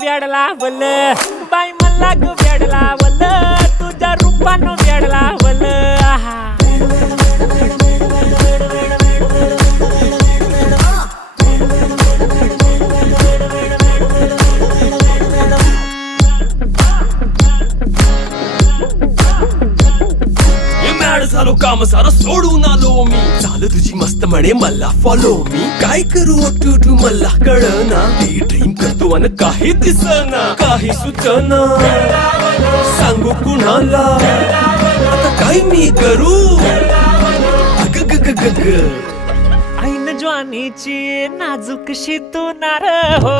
वेडला वल बाई मला ग वेडला वल तुझ्या रूपानं वेडला वल झालो काम सारा सोडून आलो मी झालं तुझी मस्त म्हणे मला फॉलो मी काय करू टू मला कळना ती ड्रीम करतो आणि काही दिसना काही सुचना सांगू कुणाला आता काय मी करू अग ग ग ग ग ऐन ज्वानीची नाजूक शी तू नार हो